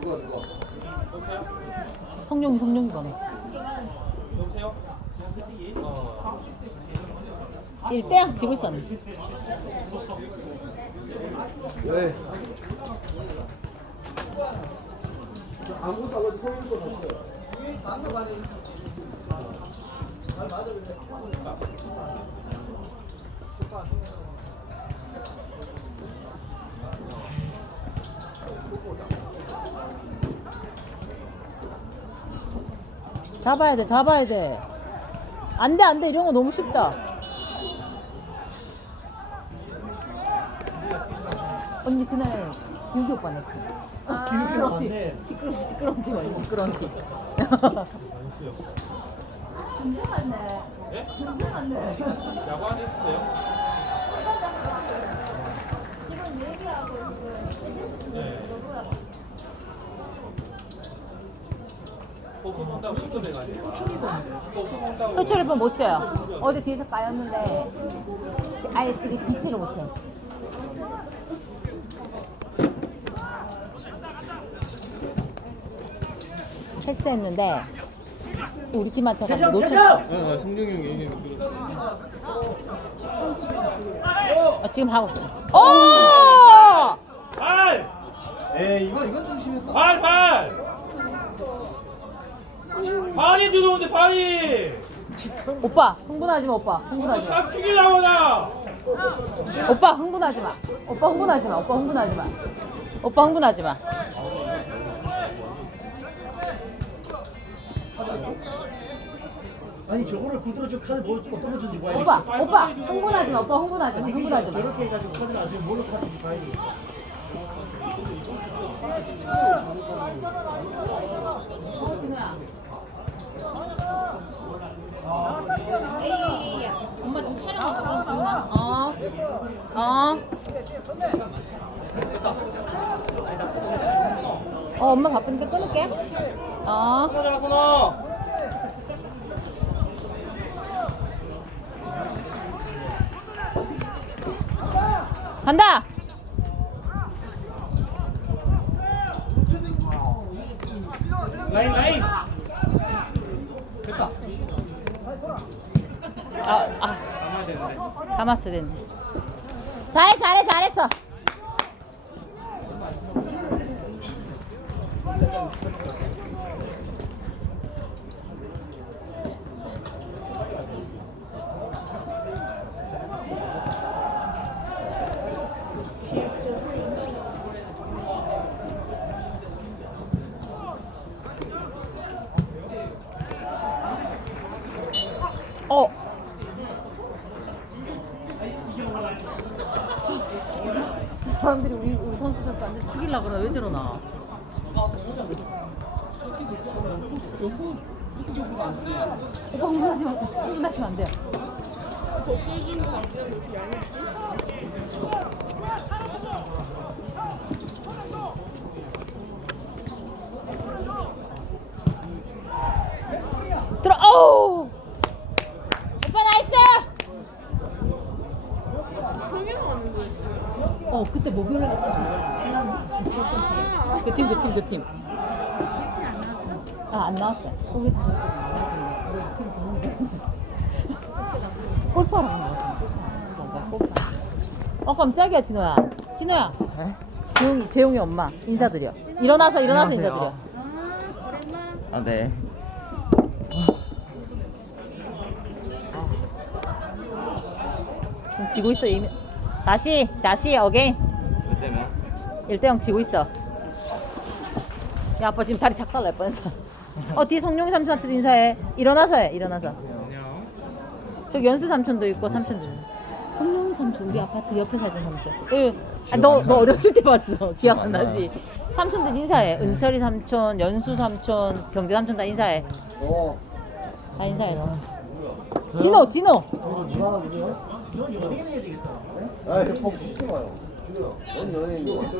누가 누가? 성룡이 성룡이 거네. 여보세요? 어. 1대0 지고 있었네. 왜? 아무것도 안 가지고 소문 도 없어요. 잡아야 돼, 잡아야 돼. 안 돼, 안 돼. 이런 거 너무 쉽다. 언니 그날 기욱이 오빠 냈지. 시끄러운 팀. 시끄러, 시끄러운 팀 아니 시끄러운 팀. 예? 야구 안 했어요? 고소 본다고 시끄러워가지고. 고소 본다고. 효철 오빠 못 쳐요. 어제 뒤에서 까였는데 아예 그게 뒤치를 못해. 패스했는데 우리 팀한테 가서 놓쳤어. 어, 성룡이 형이 얘기해. 어, 지금 하고 있어. 오! 발! 에이 이거 이건 좀 심했다. 발! 발! 발이 들어오는데 발이! 오빠 흥분하지 마 오빠 흥분하지 마. 싹 죽이려고 나! 오빠 흥분하지 마. 오빠 흥분하지 마. 오빠 흥분하지 마. 오빠 흥분하지 마. 아니 저거를 구두로 저 카드 뭐 어떤 거 줬는지 봐야 오빠 오빠 흥분하지 마. 오빠 흥분하지 마. 흥분하지 마. 저렇게 해가지고 카드 나중에 뭘로 카드인지 봐야 돼. 어, 어. 어. 어, 엄마 바쁘니까 끊을게. 어. 끊어. 간다. 라인 라인. 아, 아. 감았어야 됐네. 잘해, 잘해, 잘했어. 어. 저 사람들이 우리 우리 선수들 완전 죽이려고 그러나 왜 저러나? 오빠 흥분하지 마세요. 흥분하시면 안 돼요. 오. 오빠 나이스. 어 그때 목요일에 그 팀 그 팀 그 팀. 아 안 나왔어. 거기 다 골프하러 간 거 같아. 골프. 어 깜짝이야 진호야. 진호야. 재용이 재용이 엄마 인사드려. 일어나서 일어나서 인사드려. 아, 네. 지금 지고 있어 이미. 다시 다시 어게인. 몇 대면? 1대0 지고 있어. 야, 아빠 지금 다리 작살 날 뻔했다. 어, 뒤에 성룡이 삼촌한테 인사해. 일어나서 해, 일어나서. 안녕. 저기 연수 삼촌도 있고, 삼촌도 있고. 성룡이 삼촌, 우리 아파트 옆에 살던 삼촌. 응. 아, 너, 너 어렸을 때 봤어. 기억 안 나지? 삼촌들 인사해. 은철이 삼촌, 연수 삼촌, 경재 삼촌 다 인사해. 어. 다 인사해, 너. 진호, 진호. 넌 연예인 해야 되겠다. 아, 형 죽지 마요. 죽어요. 넌 연예인이야.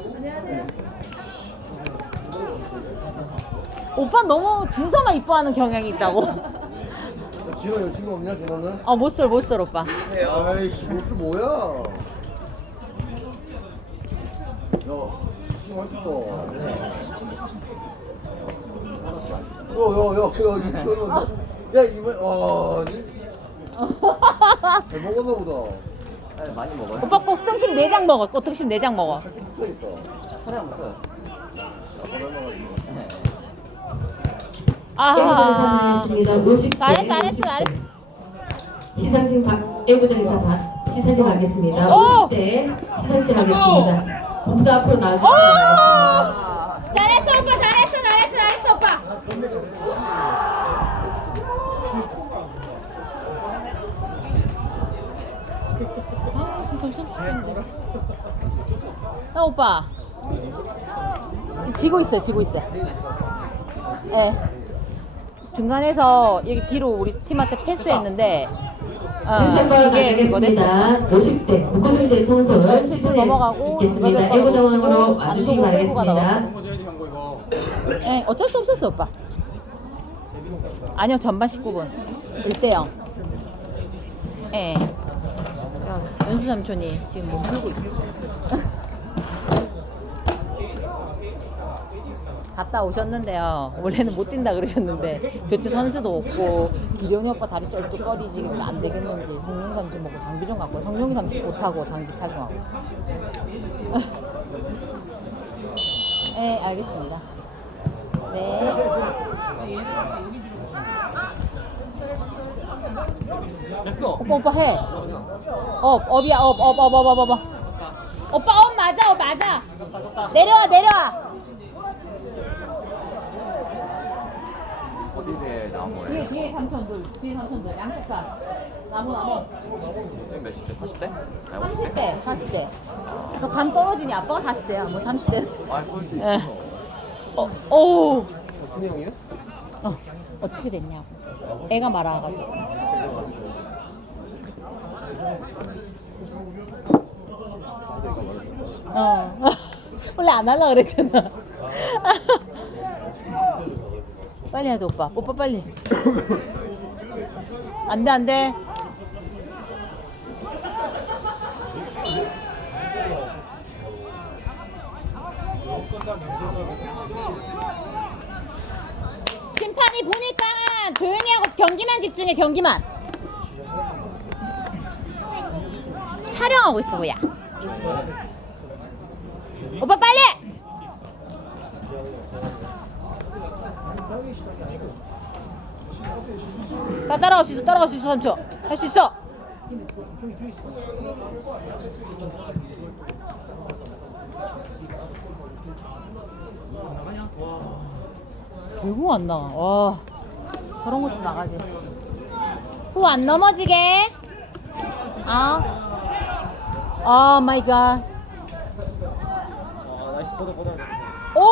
오빠 너무 진서만 이뻐하는 경향이 있다고. 진호 형 친구 없냐, 진호는? 아, 못 쏠, 못 쏠, 오빠. 아이씨, 모스 뭐야? 야, 친구 맛있다. 야 야야 그거 야 이번 와. 니- 잘 먹었나 보다. 네, 많이 먹어요. 오빠 꽃등심 4장 먹어. 꽃등심 4장 먹어. 붙어 있다. 촬영 못해요. 네. 애부장에서 아하. 하겠습니다. 50대 잘했어, 잘했어, 잘했어. 시상식 바, 애부장에서 바, 시상식 하겠습니다. 오! 50대 시상식 하겠습니다. 범수 앞으로 나와주시기 바라겠습니다. 잘했어, 오빠. 잘했어, 잘했어, 잘했어, 오빠. 아, 지금 벌써 죽겠는데. 나 오빠. 지고 있어요, 지고 있어요. 예. 중간에서 이렇게 뒤로 우리 팀한테 패스했는데, 어, 다시 한번 뭐 됐어? 알겠습니다. 50대 무건들제 청소를 실수 넘어가고 있겠습니다. 애부장으로 번 와주시기 안 바라겠습니다. 예, 어쩔 수 없었어, 오빠. 아니요, 전반 19분. 1대 0. 예. 자, 연수 삼촌이 지금 몸 풀고 있어. 갔다 오셨는데요. 원래는 못 뛴다 그러셨는데 교체 선수도 없고 기룡이 오빠 다리 쩔뚝거리지 안 되겠는지 성룡 삼촌 먹고 장비 좀 갖고 성룡이 삼촌 못하고 장비 착용하고 있어. 네, 알겠습니다. 네. 됐어. 오빠 오빠 해. 업 업이야 업 업 업 업 업 업. 오빠 업 맞아 업 맞아. 내려와 내려와. 어디에 나무에? 뒤에 뒤에 삼촌들 뒤에 삼촌들 양쪽 다. 나무 나무. 지금 몇 시대? 40대? 아니 50대? 30대 40대. 너감 떨어지니 아빠가 40대야 뭐 30대. 아, 그럴 수 예. 있어. 어 오. funny 형이야? 어 어떻게 됐냐고. 애가 말아가지고. 어. 원래 안 하려 그랬잖아. 빨리 돼 오빠. 오빠 빨리. 안돼 안돼. 심판이 보니까 조용히 하고 경기만 집중해 경기만. 촬영하고 있어 뭐야. 오빠 빨리! 나 따라갈 수 있어 따라갈 수 있어 삼촌. 할 수 있어. 결국 안 나와 와 저런 것도 나가지. 후 안 넘어지게. 아오 마이 갓. 아. 오!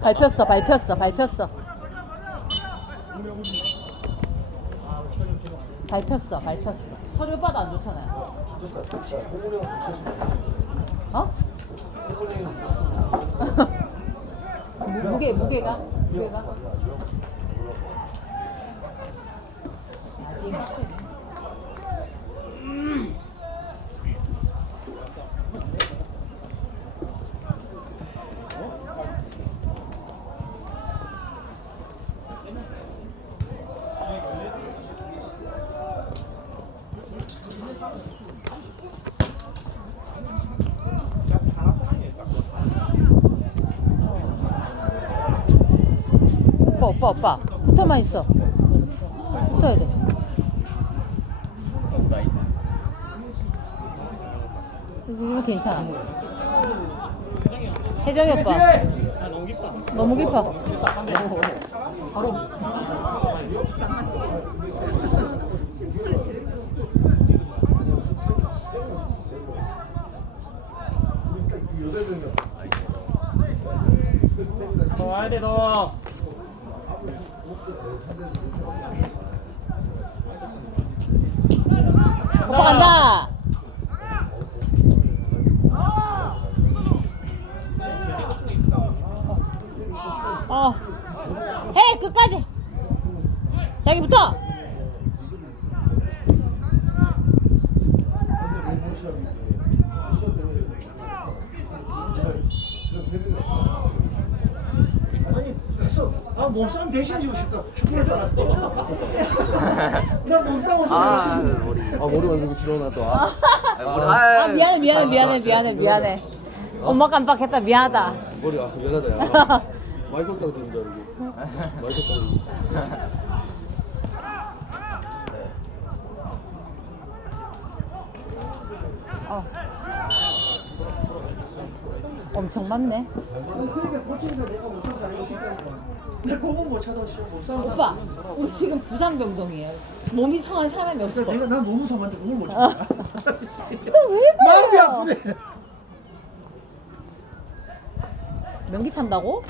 밟혔어, 밟혔어, 밟혔어. 밟혔어, 밟혔어. 서류 오빠도 안 좋잖아요. 어? 무게, 무게가? 무게가? 오빠, 오빠, 오빠. 붙어만 있어. 붙어야 돼. 어, 나이스. 괜찮아. 혜정이 오빠. 아 너무 깊다. 너무 깊어. 바로. 더 와야 돼 더. 오빠 간다. 어. 해 끝까지. 자기 붙어. 아니 가서 아아 몸싸움 대신 지고 싶다. 축구를 떠났어. 나 몸싸움 엄청 아 잘하시는데. 머리. 아 머리 만지고 지러나 또. 아. 아, 머리. 아 미안해 미안해 미안해 미안해 미안해. 엄마 깜빡했다 미안하다. 머리 아 미안하다 야. 떴다고 들린다 여기. 많이 떴다고. 어. 엄청 많네. 그러니까. 근데 못. 오빠 우리 지금 부장병동이에요. 몸 이 상한 사람이 없어. 그러니까 내가 난 너무 sam한데 그걸 못 찾아. 또왜 마음이 아프네. 명기 찬다고?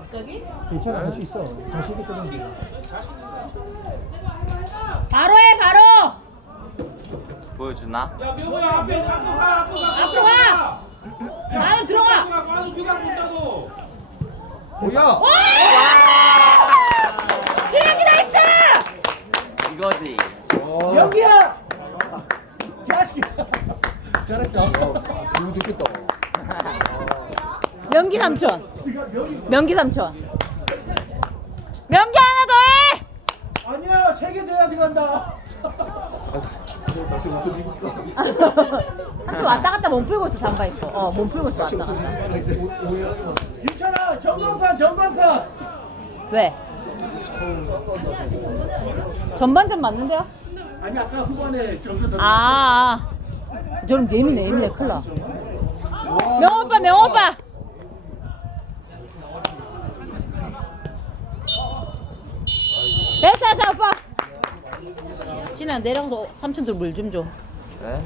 갑자기? 괜찮아 할 수 있어. 자신 있거든. 바로 해 바로. 보여주나? 야 명호야 앞에 앞으로 가 앞으로 가 앞으로 가! 나는 들어가. 빠져 뒤가 본다고 뭐야? 기력이 나이스! 이거지. 어. 여기야. 야식. 잘했다. 아, 기분 좋겠다. 명기 삼촌. 명기 삼촌. 명기 하나 더 해. 아니야 세 개 돼야지 간다. 아, 다시 옷을 입을까? 삼촌 왔다 갔다 몸 풀고 있어 잠바 입고. 어 몸 풀고 있어 다시 왔다 옷을 갔다. 입을까? 이제 오- 오해하기만. 유찬아 전광판 전광판. 왜? 전반전 맞는데요? 아니 아까 후반에 점수 더. 아, 아. 저럼 예민해 예민해 큰일 나. 명호 오빠 명호 오빠. 됐어 됐어 오빠. 진아 내려가서 삼촌들 물 좀 줘. 왜?